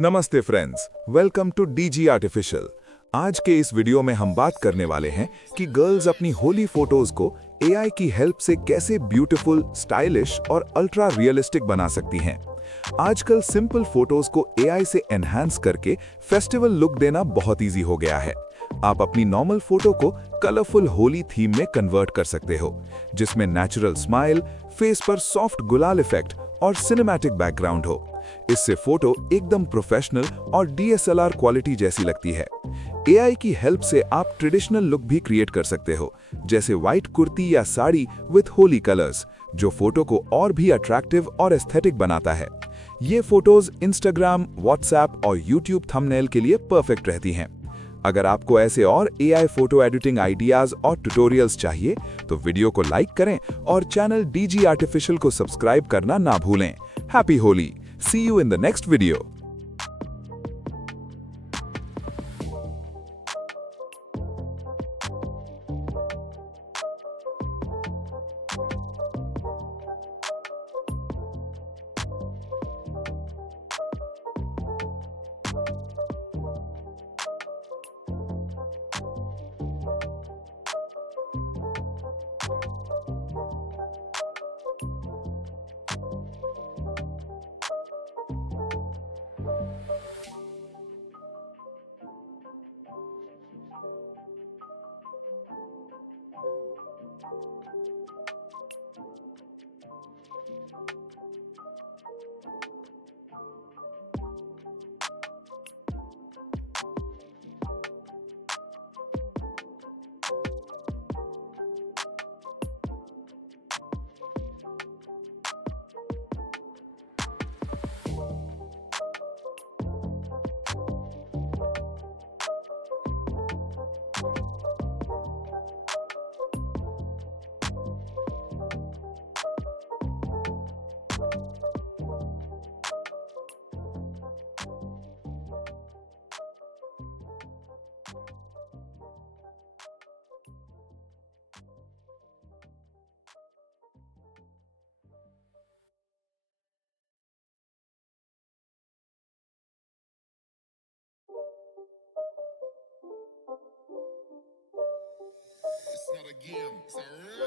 नमस्ते friends, welcome to DG artificial. आज के इस वीडियो में हम बात करने वाले हैं कि गर्ल्स अपनी होली फोटोज को एआई की हेल्प से कैसे ब्यूटीफुल, स्टाइलिश और अल्ट्रा रियलिस्टिक बना सकती हैं। आजकल सिंपल फोटोज को एआई से एनहांस करके फेस्टिवल लुक देना बहुत इजी हो गया है। आप अपनी नॉर्मल फोटो को कलरफुल होली थीम में कन्वर्ट कर सकते हो, जिसमें नेचुरल स्माइल, फेस पर सॉफ्ट गुलाल इफेक्ट और सिनेमैटिक बैकग्राउंड हो। इससे फोटो एकदम प्रोफेशनल और डीएसएलआर क्वालिटी जैसी लगती है। एआई की हेल्प से आप ट्रेडिशनल लुक भी क्रिएट कर सकते हो, जैसे व्हाइट कुर्ती या साड़ी विथ होली कलर्स, जो फोटो को और भी अट्रैक्टिव और एस्थेटिक बनाता है। ये फोटोज इंस्टाग्राम, व्हाट्सएप और यूट्यूब थंबनेल के लिए परफेक्ट रहती हैं। अगर आपको ऐसे और एआई फोटो एडिटिंग आइडियाज और ट्यूटोरियल्स चाहिए, तो वीडियो को लाइक करें और चैनल डीजी आर्टिफिशियल को सब्सक्राइब करना ना भूलें। Happy Holi! See you in the next video. It's not a game, it's a